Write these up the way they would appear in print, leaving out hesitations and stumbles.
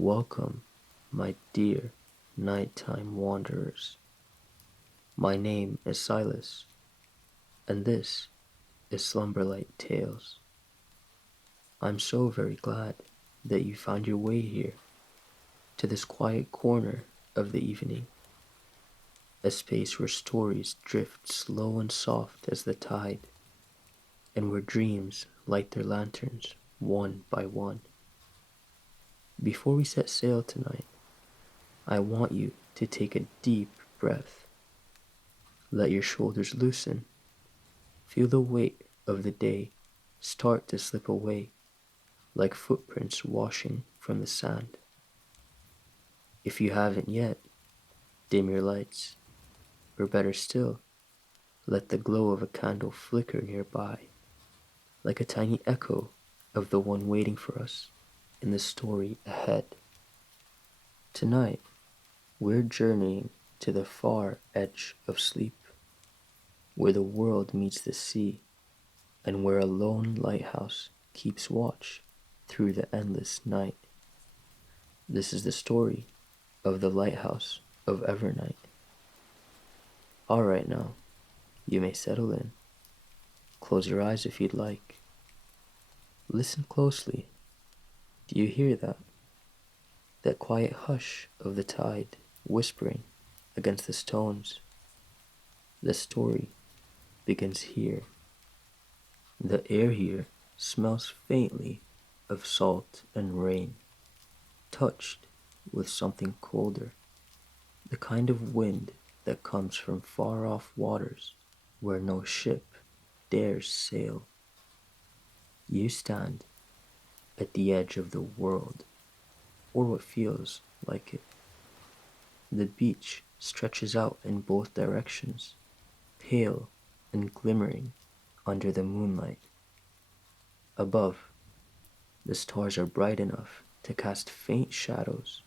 Welcome, my dear nighttime wanderers. My name is Silas, and this is Slumberlight Tales. I'm so very glad that you found your way here to this quiet corner of the evening, a space where stories drift slow and soft as the tide, and where dreams light their lanterns one by one. Before we set sail tonight, I want you to take a deep breath. Let your shoulders loosen. Feel the weight of the day start to slip away like footprints washing from the sand. If you haven't yet, dim your lights, or better still, let the glow of a candle flicker nearby, like a tiny echo of the one waiting for us in the story ahead. Tonight, we're journeying to the far edge of sleep, where the world meets the sea, and where a lone lighthouse keeps watch through the endless night. This is the story of the Lighthouse of Evernight. Alright now, you may settle in. Close your eyes if you'd like. Listen closely. Do you hear that? That quiet hush of the tide whispering against the stones. The story begins here. The air here smells faintly of salt and rain, touched with something colder, the kind of wind that comes from far off waters where no ship dares sail. You stand at the edge of the world, or what feels like it. The beach stretches out in both directions, pale and glimmering under the moonlight. Above, the stars are bright enough to cast faint shadows,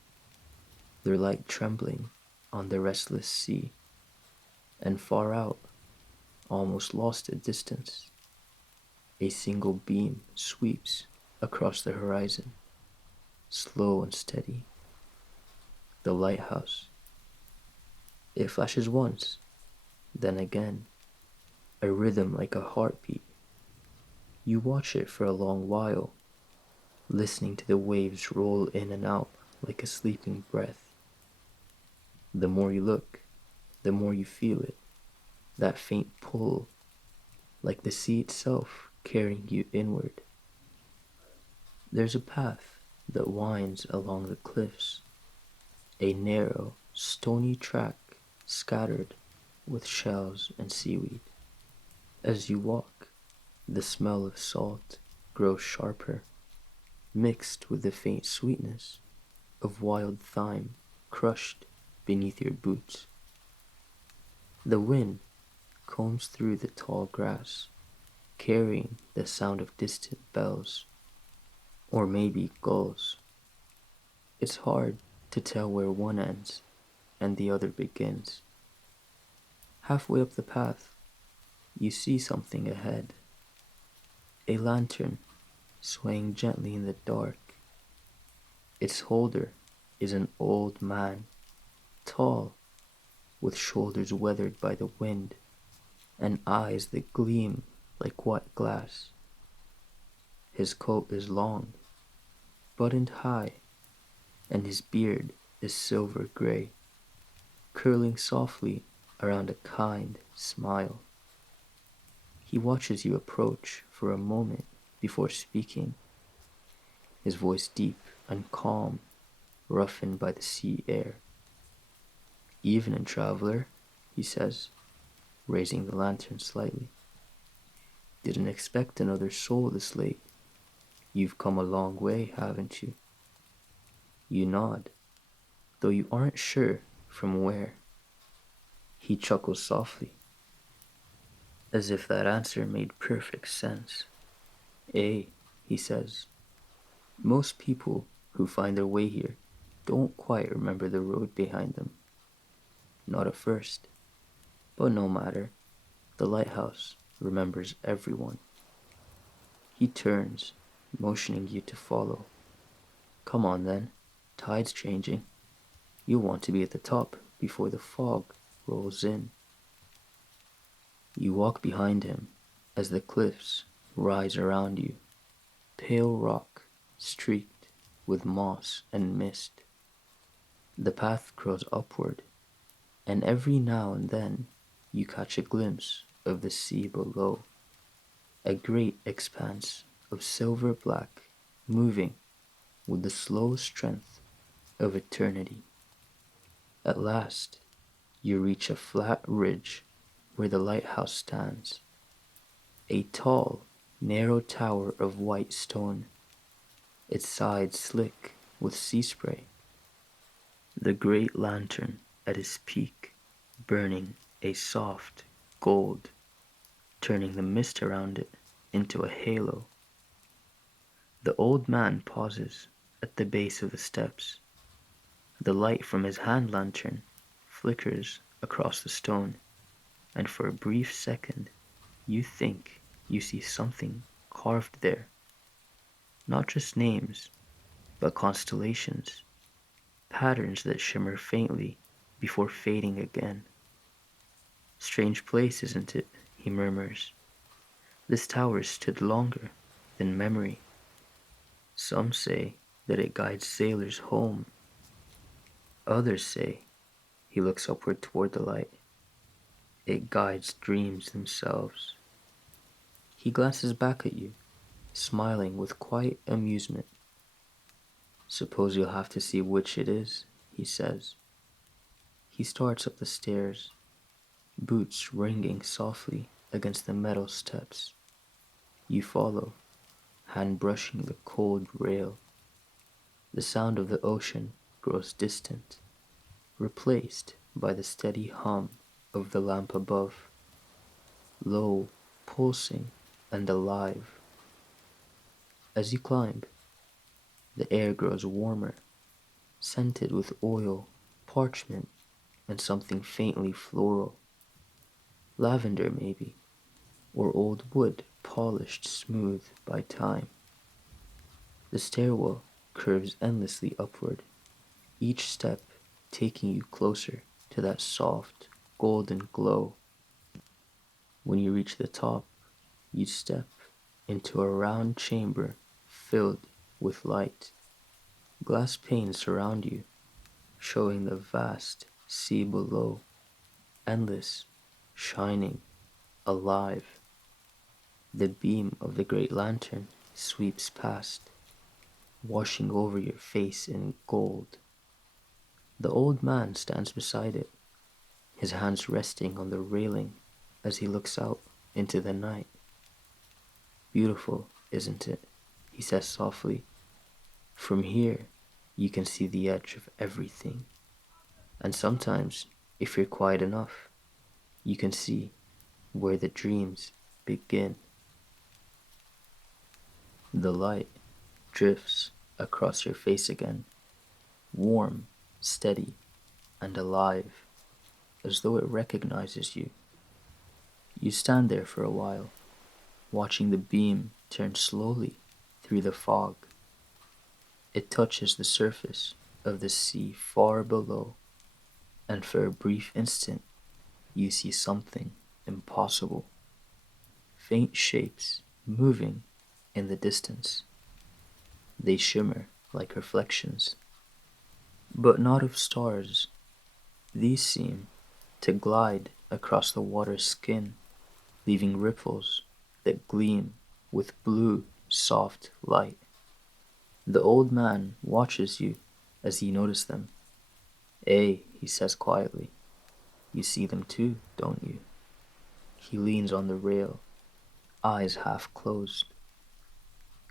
their light trembling on the restless sea, and far out, almost lost at distance, a single beam sweeps across the horizon, slow and steady. The lighthouse. It flashes once, then again, a rhythm like a heartbeat. You watch it for a long while, listening to the waves roll in and out like a sleeping breath. The more you look, the more you feel it, that faint pull, like the sea itself carrying you inward. There's a path that winds along the cliffs, a narrow, stony track scattered with shells and seaweed. As you walk, the smell of salt grows sharper, mixed with the faint sweetness of wild thyme crushed beneath your boots. The wind combs through the tall grass, carrying the sound of distant bells, or maybe gulls. It's hard to tell where one ends and the other begins. Halfway up the path, you see something ahead. A lantern swaying gently in the dark. Its holder is an old man, tall, with shoulders weathered by the wind and eyes that gleam like wet glass. His coat is long, buttoned high, and his beard is silver gray, curling softly around a kind smile. He watches you approach for a moment before speaking, his voice deep and calm, roughened by the sea air. "Evening, traveler," he says, raising the lantern slightly. "Didn't expect another soul this late. You've come a long way, haven't you?" You nod, though you aren't sure from where. He chuckles softly, as if that answer made perfect sense. "Eh," he says, "most people who find their way here don't quite remember the road behind them. Not at first. But no matter. The lighthouse remembers everyone." He turns, motioning you to follow. "Come on then. Tide's changing. You'll want to be at the top before the fog rolls in. You walk behind him as the cliffs rise around you, pale rock streaked with moss and mist. The path grows upward, and every now and then you catch a glimpse of the sea below, a great expanse of silver black moving with the slow strength of eternity. At last, you reach a flat ridge where the lighthouse stands, a tall, narrow tower of white stone, its sides slick with sea spray. The great lantern at its peak burning a soft gold, turning the mist around it into a halo. The old man pauses at the base of the steps. The light from his hand lantern flickers across the stone, and for a brief second you think you see something carved there. Not just names, but constellations, patterns that shimmer faintly before fading again. Strange place, isn't it? He murmurs. This tower stood longer than memory. Some say that it guides sailors home. Others say, he looks upward toward the light, it guides dreams themselves. He glances back at you, smiling with quiet amusement. Suppose you'll have to see which it is, he says. He starts up the stairs, boots ringing softly against the metal steps. You follow, hand brushing the cold rail. The sound of the ocean grows distant, replaced by the steady hum of the lamp above, low, pulsing, and alive. As you climb, the air grows warmer, scented with oil, parchment, and something faintly floral. Lavender, maybe, or old wood polished smooth by time. The stairwell curves endlessly upward, each step taking you closer to that soft, golden glow. When you reach the top, you step into a round chamber filled with light. Glass panes surround you, showing the vast sea below, endless, shining, alive. The beam of the great lantern sweeps past, washing over your face in gold. The old man stands beside it, his hands resting on the railing as he looks out into the night. Beautiful, isn't it? He says softly. From here, you can see the edge of everything. And sometimes, if you're quiet enough, you can see where the dreams begin. The light drifts across your face again, warm, steady, and alive, as though it recognizes you. You stand there for a while, watching the beam turn slowly through the fog. It touches the surface of the sea far below, and for a brief instant you see something impossible. Faint shapes moving in the distance. They shimmer like reflections, but not of stars. These seem to glide across the water's skin, leaving ripples that gleam with blue, soft light. The old man watches you as you notice them. "Eh," he says quietly, "you see them too, don't you?" He leans on the rail, eyes half closed.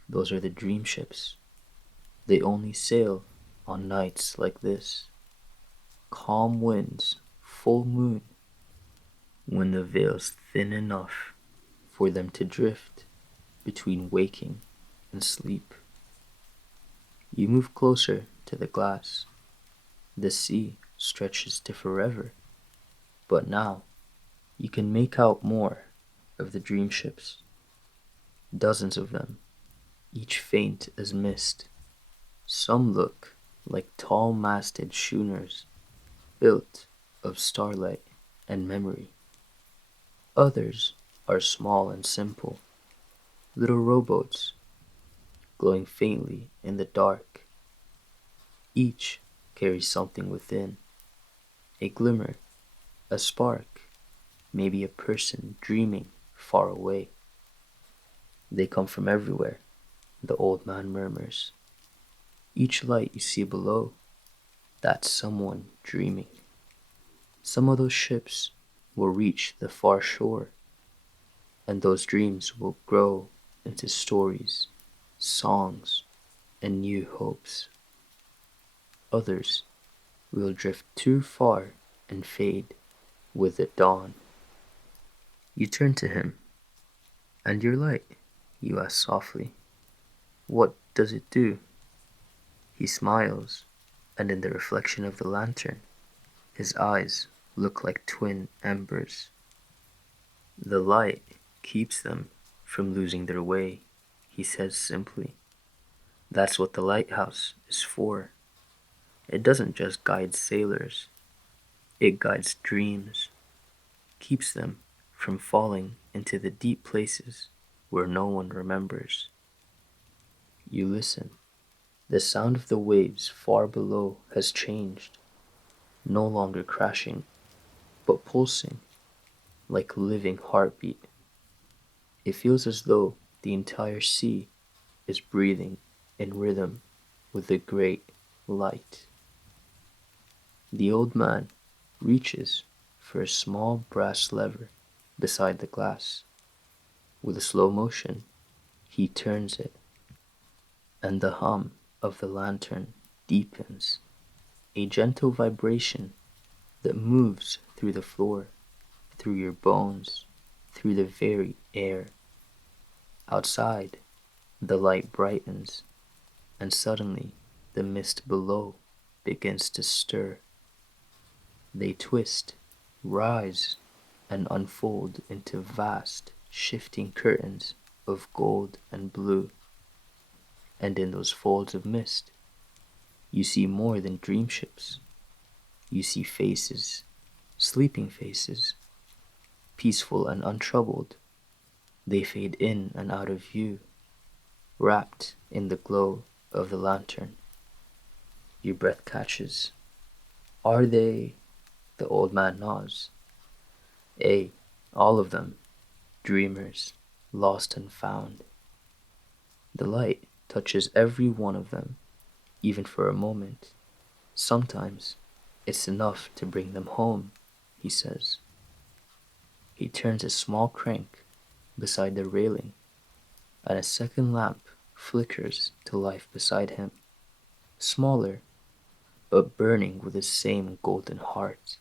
Those are the dream ships. They only sail on nights like this. Calm winds, full moon, when the veil's thin enough for them to drift between waking and sleep. You move closer to the glass. The sea stretches to forever, but now you can make out more of the dream ships. Dozens of them, each faint as mist. Some look like tall masted schooners built of starlight and memory. Others are small and simple, little rowboats glowing faintly in the dark. Each carries something within, a glimmer, a spark, maybe a person dreaming far away. They come from everywhere, the old man murmurs. Each light you see below, that's someone dreaming. Some of those ships will reach the far shore, and those dreams will grow into stories, songs, and new hopes. Others will drift too far and fade with the dawn. You turn to him, and your light, you ask softly, what does it do? He smiles, and in the reflection of the lantern, his eyes look like twin embers. The light keeps them from losing their way, he says simply. That's what the lighthouse is for. It doesn't just guide sailors, it guides dreams, keeps them from falling into the deep places where no one remembers. You listen. The sound of the waves far below has changed, no longer crashing, but pulsing like a living heartbeat. It feels as though the entire sea is breathing in rhythm with the great light. The old man reaches for a small brass lever beside the glass. With a slow motion, he turns it, and the hum of the lantern deepens, a gentle vibration that moves through the floor, through your bones, through the very air. Outside, the light brightens, and suddenly the mist below begins to stir. They twist, rise, and unfold into vast, shifting curtains of gold and blue. And in those folds of mist, you see more than dream ships. You see faces, sleeping faces, peaceful and untroubled. They fade in and out of view, wrapped in the glow of the lantern. Your breath catches. Are they? The old man nods. Ay, all of them, dreamers, lost and found. The light touches every one of them, even for a moment. Sometimes it's enough to bring them home, he says. He turns a small crank beside the railing, and a second lamp flickers to life beside him, smaller, but burning with the same golden heart.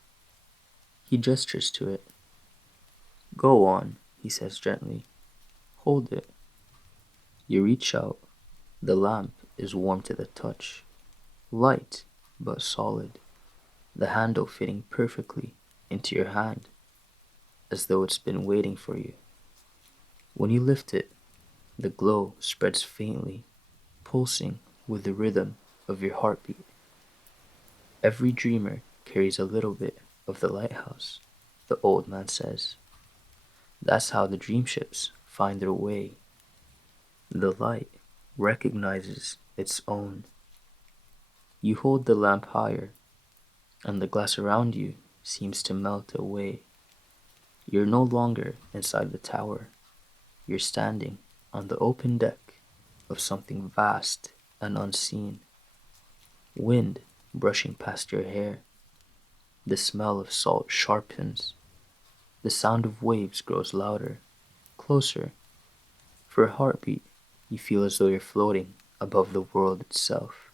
He gestures to it. Go on, he says gently. Hold it. You reach out. The lamp is warm to the touch, light but solid, the handle fitting perfectly into your hand, as though it's been waiting for you. When you lift it, the glow spreads faintly, pulsing with the rhythm of your heartbeat. Every dreamer carries a little bit of the lighthouse, the old man says. That's how the dream ships find their way. The light recognizes its own. You hold the lamp higher, and the glass around you seems to melt away. You're no longer inside the tower. You're standing on the open deck of something vast and unseen. Wind brushing past your hair. The smell of salt sharpens. The sound of waves grows louder, closer. For a heartbeat, you feel as though you're floating above the world itself.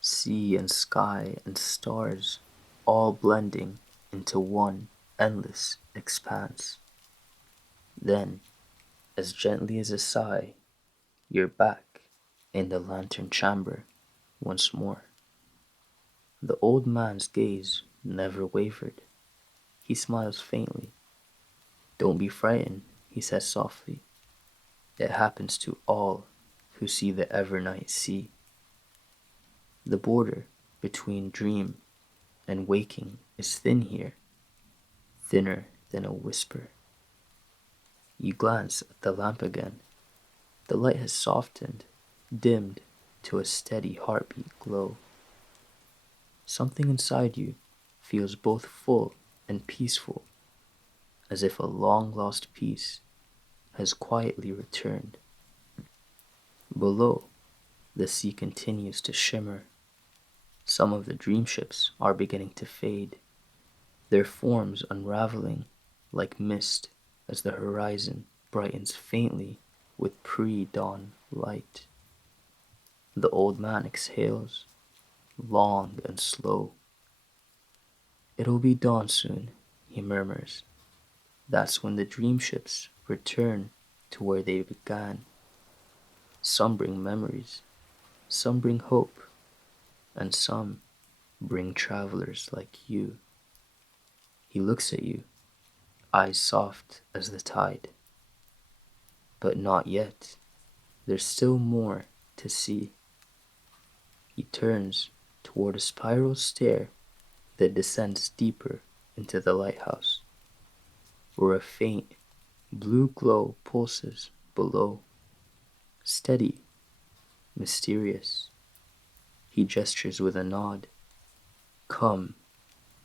Sea and sky and stars all blending into one endless expanse. Then, as gently as a sigh, you're back in the lantern chamber once more. The old man's gaze never wavered. He smiles faintly. Don't be frightened, he says softly. It happens to all who see the Evernight sea. The border between dream and waking is thin here, thinner than a whisper. You glance at the lamp again. The light has softened, dimmed to a steady heartbeat glow. Something inside you feels both full and peaceful, as if a long-lost peace has quietly returned. Below, the sea continues to shimmer. Some of the dream ships are beginning to fade, their forms unraveling like mist as the horizon brightens faintly with pre-dawn light. The old man exhales, long and slow. "It'll be dawn soon," he murmurs. That's when the dream ships return to where they began. Some bring memories, some bring hope, and some bring travelers like you. He looks at you, eyes soft as the tide. But not yet. There's still more to see. He turns toward a spiral stair that descends deeper into the lighthouse, where a faint blue glow pulses below, steady, mysterious. He gestures with a nod. Come,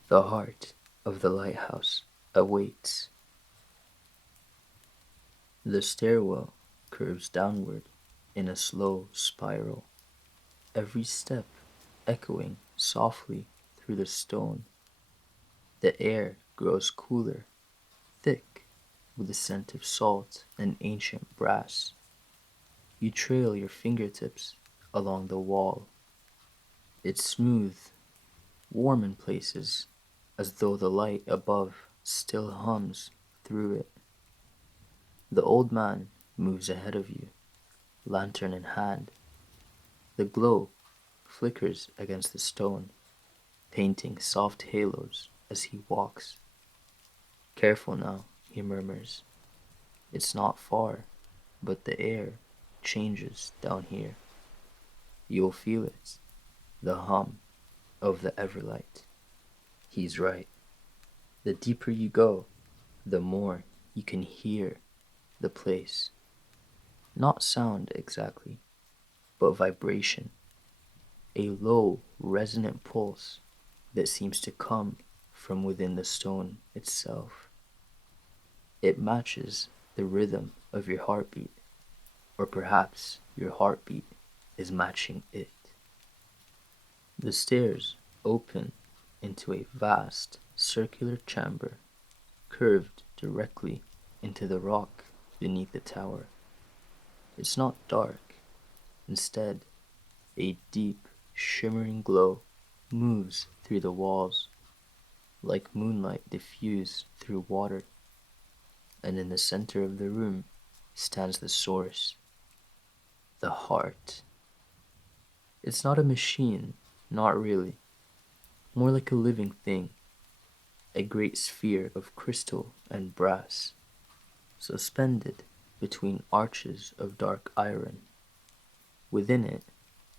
the heart of the lighthouse awaits. The stairwell curves downward in a slow spiral, every step echoing softly through the stone. The air grows cooler, thick with the scent of salt and ancient brass. You trail your fingertips along the wall. It's smooth, warm in places, as though the light above still hums through it. The old man moves ahead of you, lantern in hand. The glow flickers against the stone, painting soft halos as he walks. Careful now, he murmurs. It's not far, but the air changes down here. You'll feel it, the hum of the Everlight. He's right. The deeper you go, the more you can hear the place. Not sound exactly, but vibration. A low, resonant pulse that seems to come from within the stone itself. It matches the rhythm of your heartbeat, or perhaps your heartbeat is matching it. The stairs open into a vast circular chamber, curved directly into the rock beneath the tower. It's not dark. Instead, a deep, shimmering glow moves through the walls, like moonlight diffused through water. And in the center of the room stands the source, the heart. It's not a machine, not really. More like a living thing, a great sphere of crystal and brass, suspended between arches of dark iron. Within it,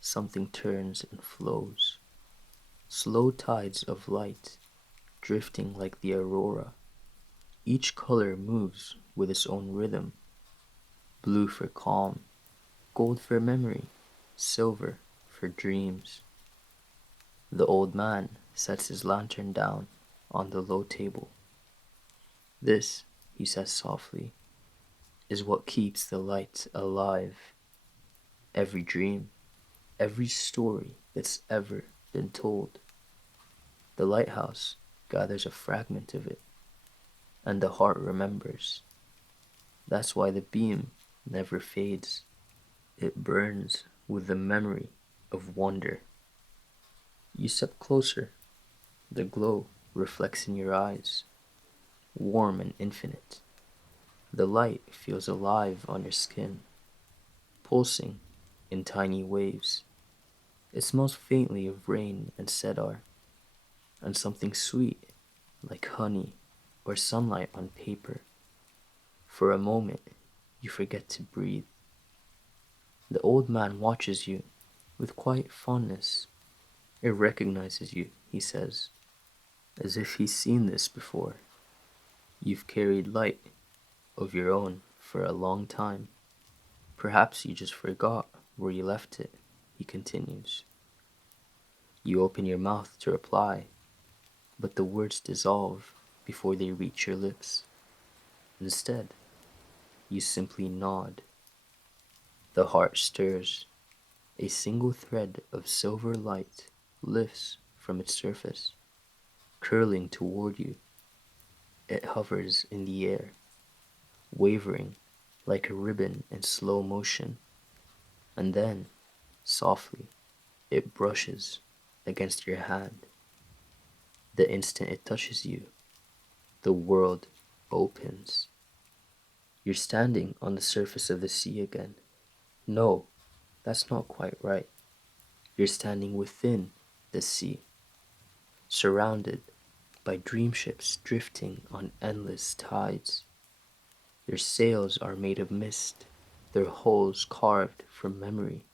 something turns and flows, slow tides of light, drifting like the aurora. Each color moves with its own rhythm, blue for calm, gold for memory, silver for dreams. The old man sets his lantern down on the low table. This, he says softly, is what keeps the light alive. Every dream, every story that's ever been told. The lighthouse gathers a fragment of it, and the heart remembers. That's why the beam never fades. It burns with the memory of wonder. You step closer. The glow reflects in your eyes, warm and infinite. The light feels alive on your skin, pulsing in tiny waves. It smells faintly of rain and cedar, and something sweet, like honey or sunlight on paper. For a moment, you forget to breathe. The old man watches you with quiet fondness. It recognizes you, he says, as if he's seen this before. You've carried light of your own for a long time. Perhaps you just forgot where you left it, he continues. You open your mouth to reply, but the words dissolve before they reach your lips. Instead, you simply nod. The heart stirs. A single thread of silver light lifts from its surface, curling toward you. It hovers in the air, wavering like a ribbon in slow motion, and then, softly, it brushes against your hand. The instant it touches you, the world opens. You're standing on the surface of the sea again. No, that's not quite right. You're standing within the sea, surrounded by dream ships drifting on endless tides. Their sails are made of mist, their hulls carved from memory.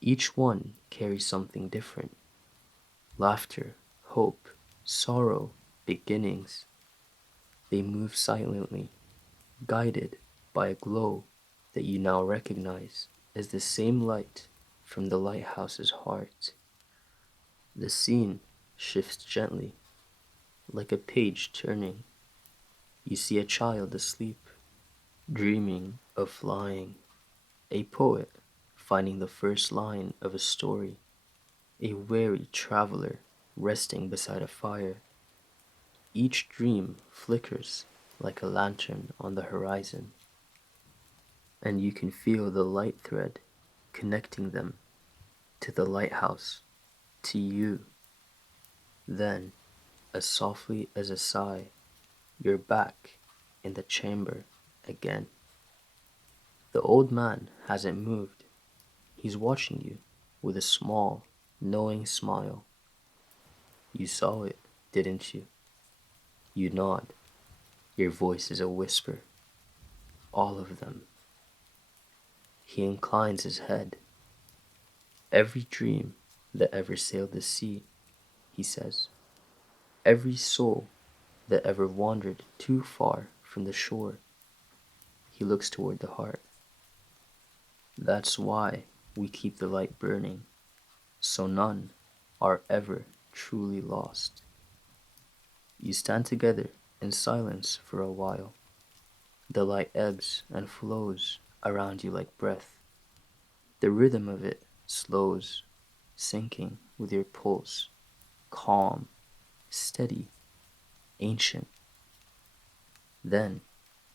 Each one carries something different: laughter, hope, sorrow, beginnings. They move silently, guided by a glow that you now recognize as the same light from the lighthouse's heart. The scene shifts gently, like a page turning. You see a child asleep, dreaming of flying, a poet finding the first line of a story, a weary traveler resting beside a fire. Each dream flickers like a lantern on the horizon, and you can feel the light thread connecting them to the lighthouse, to you. Then, as softly as a sigh, you're back in the chamber again. The old man hasn't moved. He's watching you with a small, knowing smile. You saw it, didn't you? You nod. Your voice is a whisper. All of them. He inclines his head. Every dream that ever sailed the sea, he says. Every soul that ever wandered too far from the shore. He looks toward the heart. That's why we keep the light burning, so none are ever truly lost. You stand together in silence for a while. The light ebbs and flows around you like breath. The rhythm of it slows, syncing with your pulse, calm, steady, ancient. Then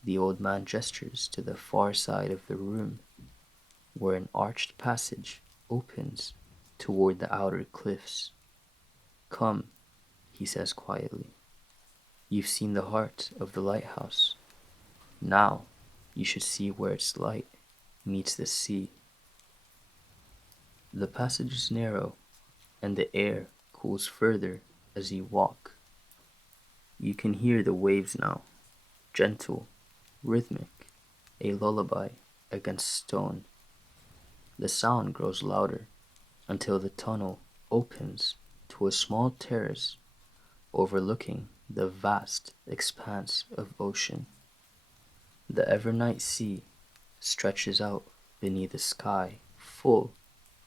the old man gestures to the far side of the room, where an arched passage opens toward the outer cliffs. Come, he says quietly. You've seen the heart of the lighthouse. Now you should see where its light meets the sea. The passage is narrow, and the air cools further as you walk. You can hear the waves now, gentle, rhythmic, a lullaby against stone. The sound grows louder until the tunnel opens to a small terrace overlooking the vast expanse of ocean. The Evernight Sea stretches out beneath a sky full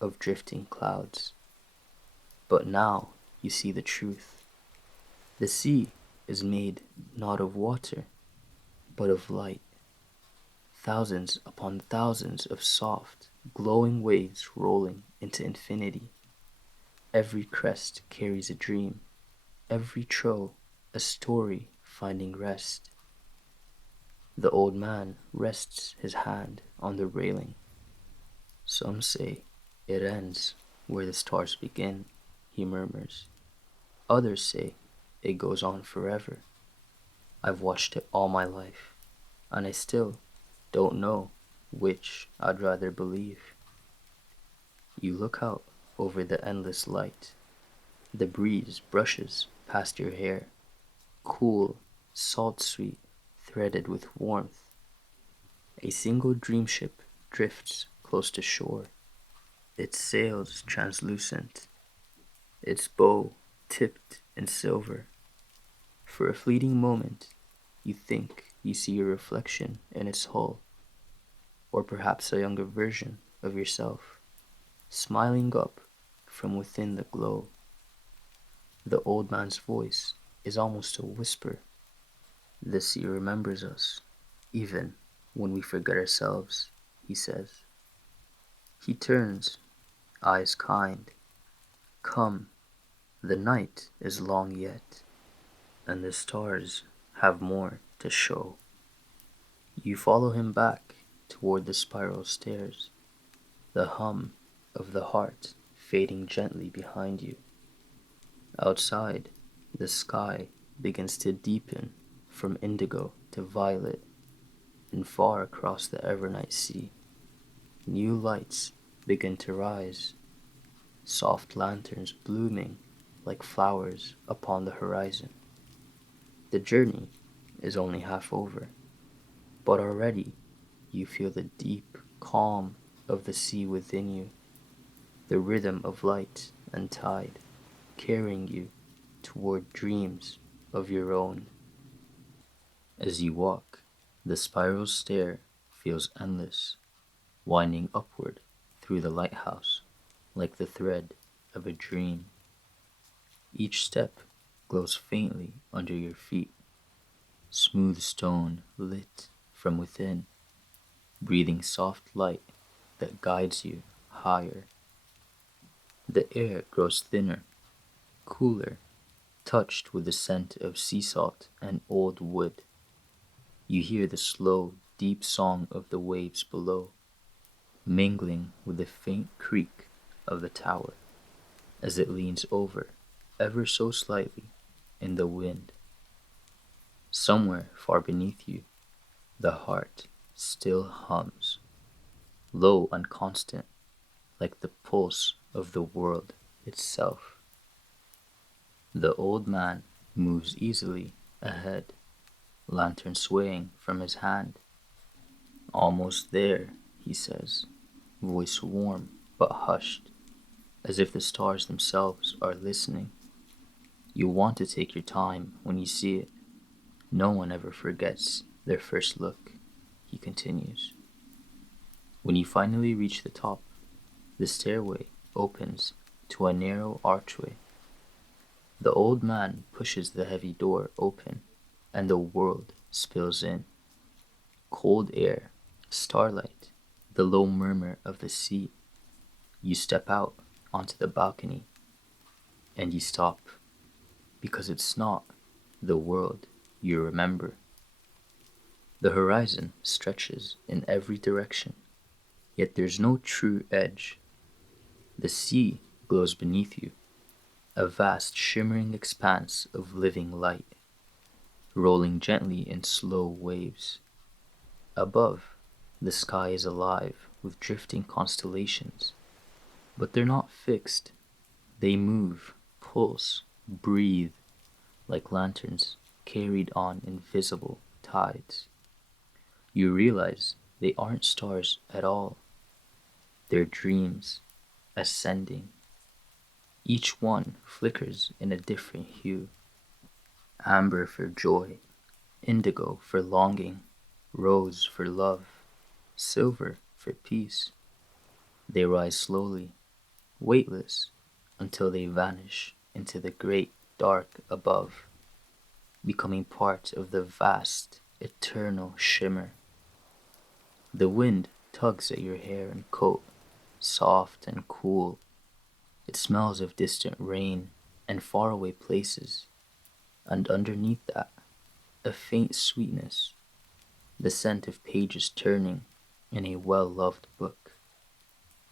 of drifting clouds. But now you see the truth. The sea is made not of water, but of light. Thousands upon thousands of soft, glowing waves rolling into infinity. Every crest carries a dream, every trough a story finding rest. The old man rests his hand on the railing. Some say it ends where the stars begin, he murmurs. Others say it goes on forever. I've watched it all my life, and I still don't know which I'd rather believe. You look out over the endless light. The breeze brushes past your hair, cool, salt-sweet, threaded with warmth. A single dream ship drifts close to shore, its sails translucent. its bow tipped in silver. For a fleeting moment, you think you see your reflection in its hull, or perhaps a younger version of yourself, smiling up from within the glow. The old man's voice is almost a whisper. The sea remembers us, even when we forget ourselves, he says. He turns, eyes kind. Come, the night is long yet, and the stars have more to show. You follow him back toward the spiral stairs, the hum of the heart fading gently behind you. Outside, the sky begins to deepen from indigo to violet, and far across the Evernight sea, new lights begin to rise, soft lanterns blooming like flowers upon the horizon. The journey is only half over, but already you feel the deep calm of the sea within you, the rhythm of light and tide carrying you toward dreams of your own. As you walk, the spiral stair feels endless, winding upward through the lighthouse like the thread of a dream. Each step glows faintly under your feet, smooth stone lit from within, breathing soft light that guides you higher. The air grows thinner, cooler, touched with the scent of sea salt and old wood. You hear the slow, deep song of the waves below, mingling with the faint creak of the tower as it leans over ever so slightly in the wind. Somewhere far beneath you, the heart still hums, low and constant, like the pulse of the world itself. The old man moves easily ahead, lantern swaying from his hand. Almost there, he says, voice warm but hushed, as if the stars themselves are listening. You want to take your time when you see it. No one ever forgets their first look, he continues. When you finally reach the top, the stairway opens to a narrow archway. The old man pushes the heavy door open, and the world spills in. Cold air, starlight, the low murmur of the sea. You step out onto the balcony, and you stop, because it's not the world you remember. The horizon stretches in every direction, yet there's no true edge. The sea glows beneath you, a vast shimmering expanse of living light, rolling gently in slow waves. Above, the sky is alive with drifting constellations, but they're not fixed. They move, pulse, breathe, like lanterns carried on invisible tides. You realize they aren't stars at all. They're dreams, ascending. Each one flickers in a different hue. Amber for joy, indigo for longing, rose for love, silver for peace. They rise slowly, weightless, until they vanish into the great dark above, becoming part of the vast, eternal shimmer. The wind tugs at your hair and coat, soft and cool. It smells of distant rain and faraway places, and underneath that, a faint sweetness, the scent of pages turning in a well-loved book.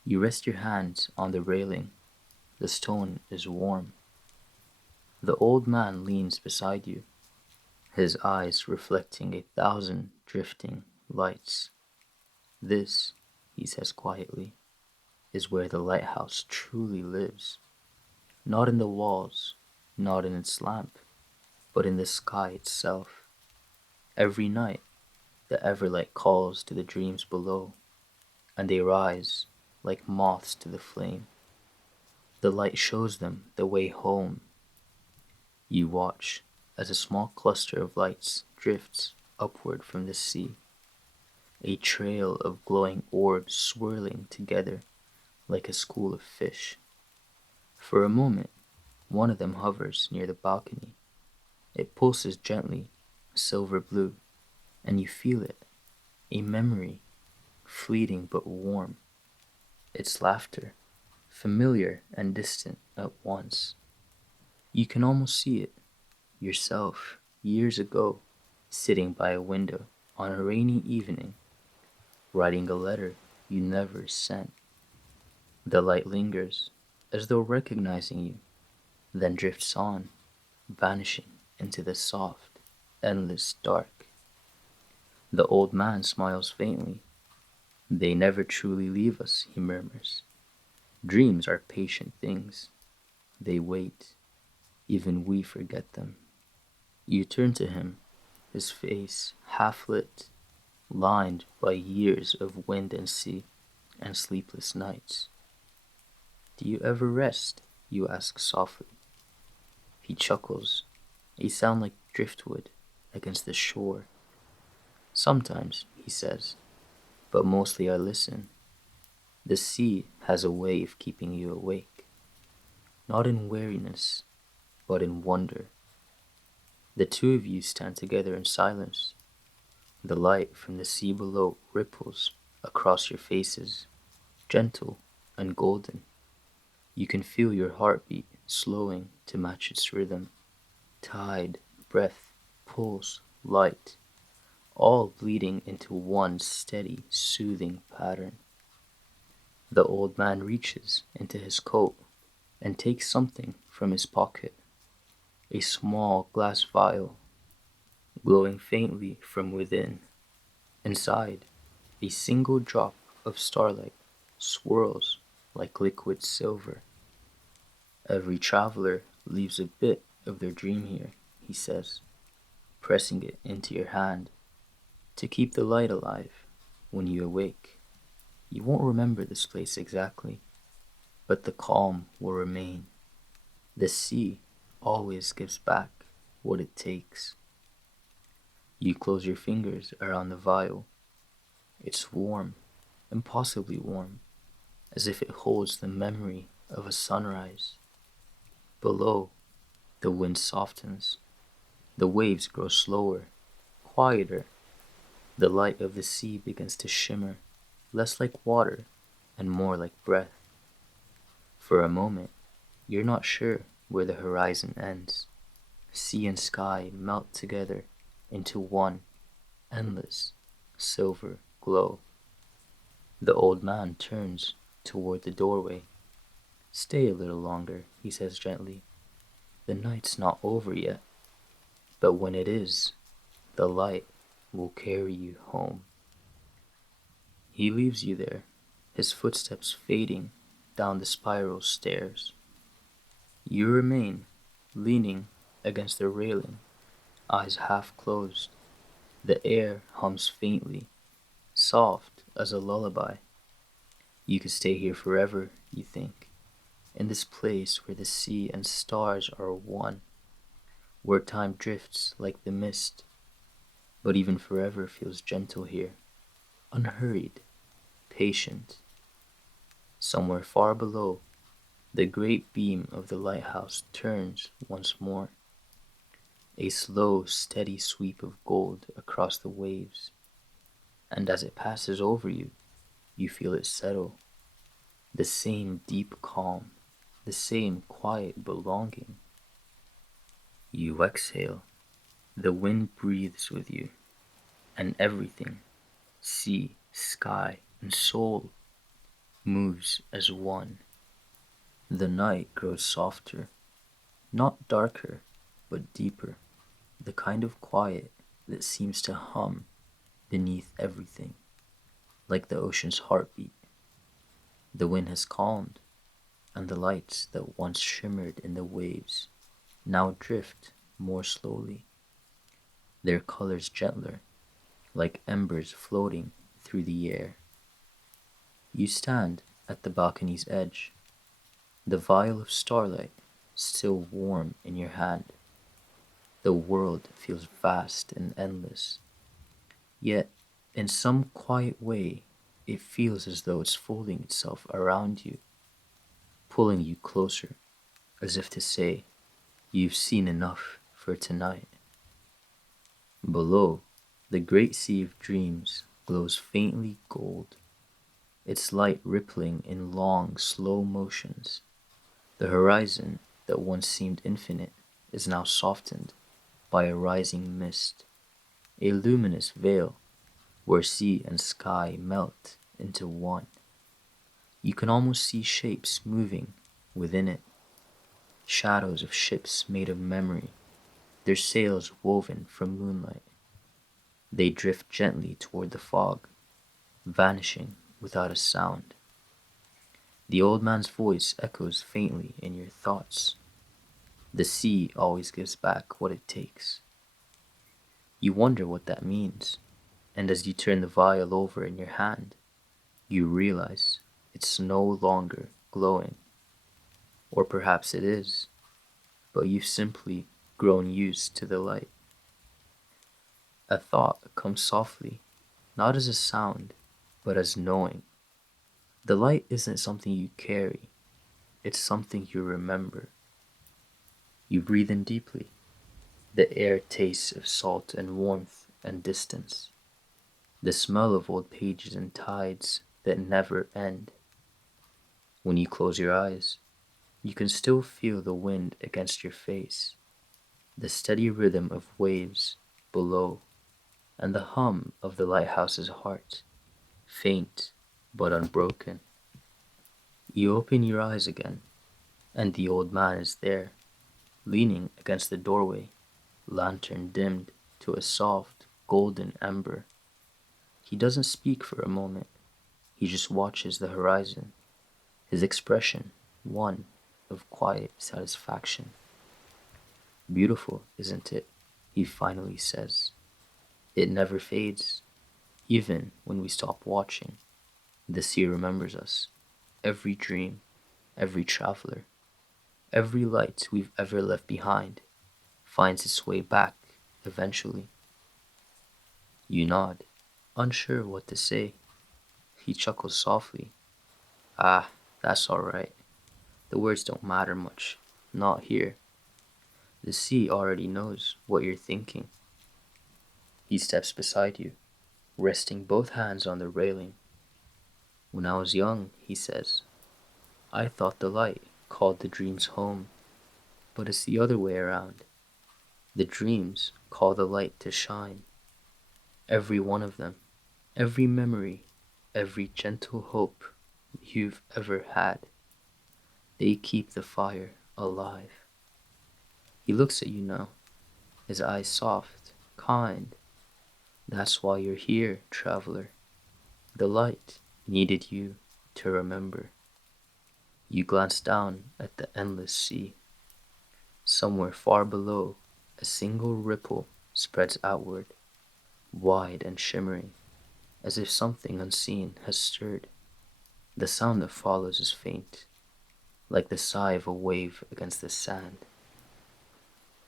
You rest your hands on the railing. The stone is warm. The old man leans beside you, his eyes reflecting 1,000 drifting lights. This, he says quietly, is where the lighthouse truly lives. Not in the walls, not in its lamp, but in the sky itself. Every night, the Everlight calls to the dreams below, and they rise like moths to the flame. The light shows them the way home. You watch as a small cluster of lights drifts upward from the sea, a trail of glowing orbs swirling together like a school of fish. For a moment, one of them hovers near the balcony. It pulses gently, silver blue, and you feel it, a memory, fleeting but warm. Its laughter, familiar and distant at once. You can almost see it, yourself, years ago, sitting by a window on a rainy evening, writing a letter you never sent. The light lingers, as though recognizing you, then drifts on, vanishing into the soft, endless dark. The old man smiles faintly. They never truly leave us, he murmurs. Dreams are patient things. They wait. Even we forget them. You turn to him, his face half lit, lined by years of wind and sea and sleepless nights. Do you ever rest? You ask softly. He chuckles, a sound like driftwood against the shore. Sometimes, he says, but mostly I listen. The sea has a way of keeping you awake, not in weariness, but in wonder. The two of you stand together in silence. The light from the sea below ripples across your faces, gentle and golden. You can feel your heartbeat slowing to match its rhythm. Tide, breath, pulse, light, all bleeding into one steady, soothing pattern. The old man reaches into his coat and takes something from his pocket, a small glass vial, glowing faintly from within. Inside, a single drop of starlight swirls like liquid silver. Every traveler leaves a bit of their dream here, he says, pressing it into your hand to keep the light alive when you awake. You won't remember this place exactly, but the calm will remain. The sea always gives back what it takes. You close your fingers around the vial. It's warm, impossibly warm, as if it holds the memory of a sunrise. Below, the wind softens. The waves grow slower, quieter. The light of the sea begins to shimmer, less like water and more like breath. For a moment, you're not sure where the horizon ends. Sea and sky melt together into one endless silver glow. The old man turns toward the doorway. Stay a little longer, he says gently. The night's not over yet, but when it is, the light will carry you home. He leaves you there, his footsteps fading down the spiral stairs. You remain, leaning against the railing, eyes half closed. The air hums faintly, soft as a lullaby. You could stay here forever, you think, in this place where the sea and stars are one, where time drifts like the mist, but even forever feels gentle here, unhurried, patient. Somewhere far below, the great beam of the lighthouse turns once more, a slow, steady sweep of gold across the waves, and as it passes over you, you feel it settle, the same deep calm, the same quiet belonging. You exhale, the wind breathes with you, and everything, sea, sky, and soul, moves as one. The night grows softer, not darker, but deeper, the kind of quiet that seems to hum beneath everything, like the ocean's heartbeat. The wind has calmed, and the lights that once shimmered in the waves now drift more slowly, their colors gentler, like embers floating through the air. You stand at the balcony's edge. the vial of starlight still warm in your hand. The world feels vast and endless, yet in some quiet way it feels as though it's folding itself around you, pulling you closer, as if to say, you've seen enough for tonight. Below, the great sea of dreams glows faintly gold, its light rippling in long, slow motions. The horizon that once seemed infinite is now softened by a rising mist, a luminous veil where sea and sky melt into one. You can almost see shapes moving within it, shadows of ships made of memory, their sails woven from moonlight. They drift gently toward the fog, vanishing without a sound. The old man's voice echoes faintly in your thoughts. The sea always gives back what it takes. You wonder what that means, and as you turn the vial over in your hand, you realize it's no longer glowing. Or perhaps it is, but you've simply grown used to the light. A thought comes softly, not as a sound, but as knowing. The light isn't something you carry, it's something you remember. You breathe in deeply. The air tastes of salt and warmth and distance, the smell of old pages and tides that never end. When you close your eyes, you can still feel the wind against your face, the steady rhythm of waves below, and the hum of the lighthouse's heart, faint but unbroken. You open your eyes again, and the old man is there, leaning against the doorway, lantern dimmed to a soft, golden ember. He doesn't speak for a moment. He just watches the horizon, his expression one of quiet satisfaction. Beautiful, isn't it? He finally says. It never fades, even when we stop watching. The sea remembers us. Every dream, every traveler, every light we've ever left behind finds its way back eventually. You nod, unsure what to say. He chuckles softly. Ah, that's all right. The words don't matter much. Not here. The sea already knows what you're thinking. He steps beside you, resting both hands on the railing. When I was young, he says, I thought the light called the dreams home, but it's the other way around. The dreams call the light to shine. Every one of them, every memory, every gentle hope you've ever had. They keep the fire alive. He looks at you now, his eyes soft, kind. That's why you're here, traveler. The light needed you to remember. You glance down at the endless sea. Somewhere far below, a single ripple spreads outward, wide and shimmering, as if something unseen has stirred. The sound that follows is faint, like the sigh of a wave against the sand.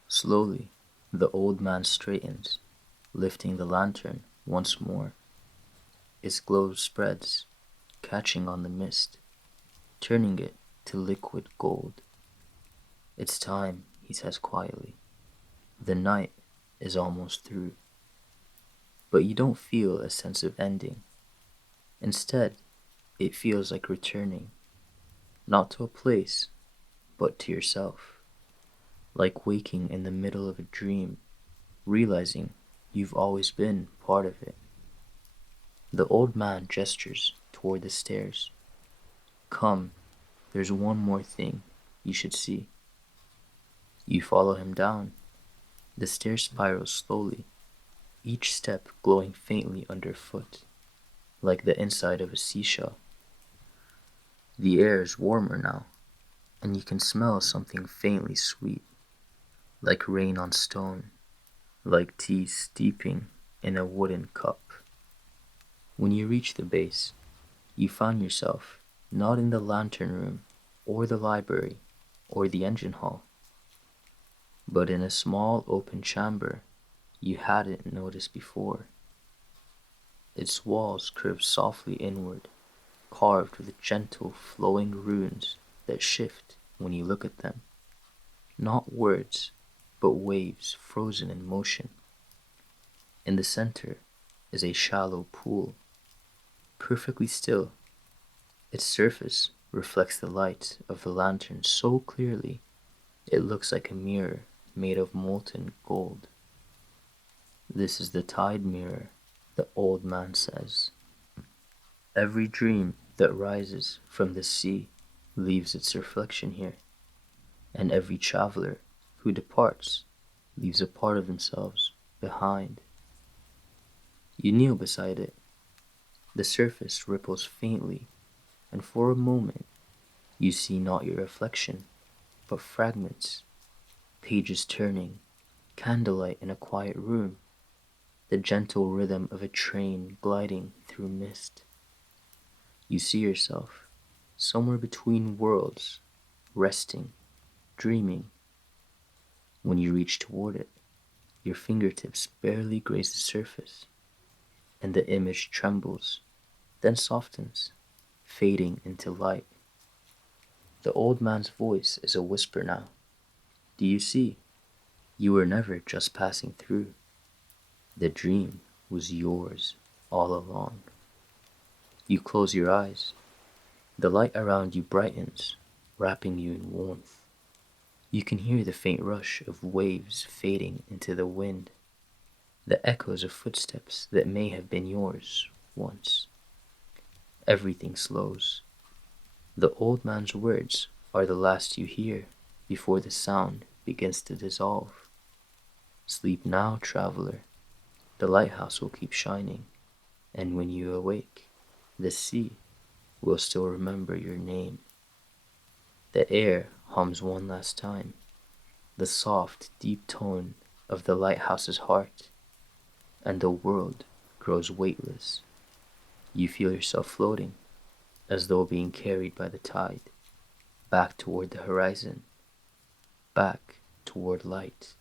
Slowly, the old man straightens, lifting the lantern once more. Its glow spreads, catching on the mist, turning it to liquid gold. It's time, he says quietly. The night is almost through. But you don't feel a sense of ending. Instead, it feels like returning, not to a place, but to yourself. Like waking in the middle of a dream, realizing you've always been part of it. The old man gestures toward the stairs. Come, there's one more thing you should see. You follow him down. The stair spirals slowly, each step glowing faintly underfoot, like the inside of a seashell. The air is warmer now, and you can smell something faintly sweet, like rain on stone, like tea steeping in a wooden cup. When you reach the base, you find yourself not in the lantern room, or the library, or the engine hall, but in a small open chamber you hadn't noticed before. Its walls curved softly inward, carved with gentle flowing runes that shift when you look at them. Not words, but waves frozen in motion. In the center is a shallow pool, perfectly still. Its surface reflects the light of the lantern so clearly it looks like a mirror made of molten gold. This is the tide mirror, the old man says. Every dream that rises from the sea leaves its reflection here, and every traveler who departs leaves a part of themselves behind. You kneel beside it. The surface ripples faintly, and for a moment you see not your reflection, but fragments, pages turning, candlelight in a quiet room, the gentle rhythm of a train gliding through mist. You see yourself somewhere between worlds, resting, dreaming. When you reach toward it, your fingertips barely graze the surface, and the image trembles, then softens, fading into light. The old man's voice is a whisper now. Do you see? You were never just passing through. The dream was yours all along. You close your eyes. The light around you brightens, wrapping you in warmth. You can hear the faint rush of waves fading into the wind, the echoes of footsteps that may have been yours once. Everything slows. The old man's words are the last you hear before the sound begins to dissolve. Sleep now, traveler. The lighthouse will keep shining, and when you awake, the sea will still remember your name. The air hums one last time, the soft, deep tone of the lighthouse's heart, and the world grows weightless. You feel yourself floating, as though being carried by the tide, back toward the horizon, back toward light.